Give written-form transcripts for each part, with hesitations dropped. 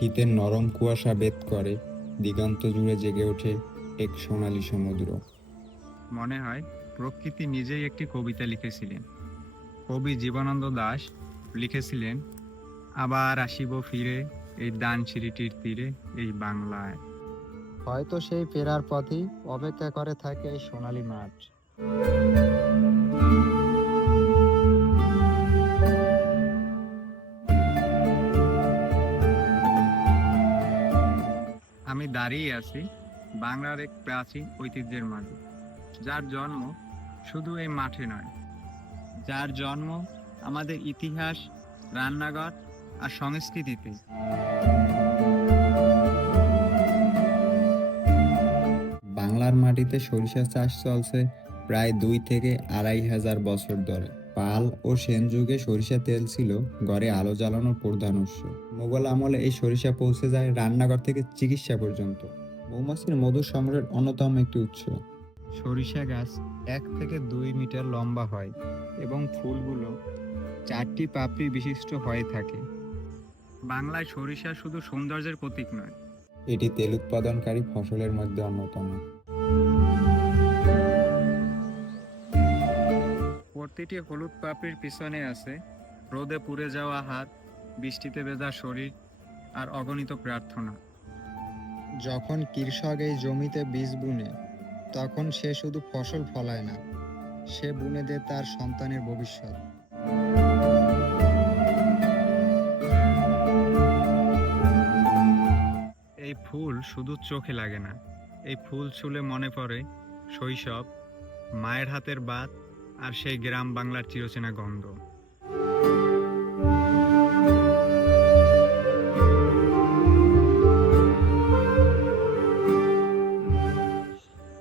শীতের নরম কুয়াশা ভেদ করে, দিগন্ত জুড়ে জেগে ওঠে এক সোনালী সমুদ্র। মনে হয় প্রকৃতি নিজেই একটি কবিতা লিখেছিলেন। কবি জীবনানন্দ দাশ লিখেছিলেন, আবার আসিব ফিরে এই দানসিঁড়িটির তীরে, এই বাংলায়। হয়তো সেই ফেরার পথই অপেক্ষা করে থাকে এই সোনালী মাঠ। আমি দাঁড়িয়ে আছি বাংলার এক প্রাচীন ঐতিহ্যের মাঝে, যার জন্ম শুধু এই মাঠে নয়, যার জন্ম আমাদের ইতিহাস, রান্নাঘর আর সংস্কৃতিতে। বাংলার মাটিতে সরিষা চাষ চলছে প্রায় 2 থেকে 2,500 বছর ধরে। পাল ও সেন যুগে সরিষা তেল ছিল ঘরে আলো জ্বালানোর প্রধান উৎস। মোগল আমলে এই সরিষা পৌঁছে যায় রান্নাঘর থেকে চিকিৎসা পর্যন্ত। মৌমাছির মধু সংগ্রহের অন্যতম একটি উৎস। সরিষা গাছ 1 থেকে 2 মিটার লম্বা হয় এবং ফুলগুলো 4টি পাপড়ি বিশিষ্ট হয়ে থাকে। বাংলায় সরিষা শুধু সৌন্দর্যের প্রতীক নয়, এটি তেল উৎপাদনকারী ফসলের মধ্যে অন্যতম। প্রতিটি হলুদ পাপড়ির পিছনে আছে রোদে পুড়ে যাওয়া হাত, বৃষ্টিতে ভেজা শরীর আর অগণিত প্রার্থনা। যখন কৃষক এই জমিতে বীজ বুনে, তখন সে শুধু ফসল ফলায় না, সে বুনে দেয় তার সন্তানের ভবিষ্যৎ। এই ফুল শুধু চোখে লাগে না, এই ফুল ছুঁলে মনে পড়ে শৈশব, মায়ের হাতের ভাত আর সেই গ্রাম বাংলার চিরচেনা গন্ধ।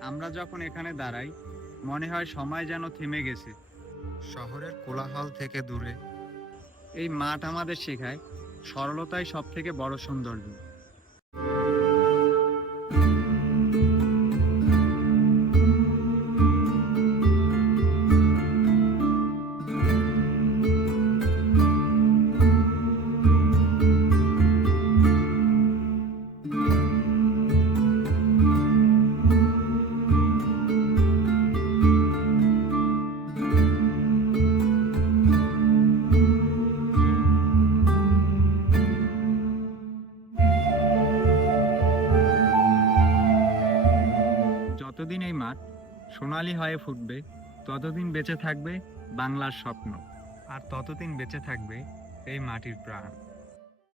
আমরা যখন এখানে দাঁড়াই, মনে হয় সময় যেন থেমে গেছে। শহরের কোলাহল থেকে দূরে এই মাঠ আমাদের শেখায় সরলতাই সব থেকে বড় সৌন্দর্য। যতদিন এই মাঠ সোনালী হয়ে ফুটবে, ততদিন বেঁচে থাকবে বাংলার স্বপ্ন, আর ততদিন বেঁচে থাকবে এই মাটির প্রাণ।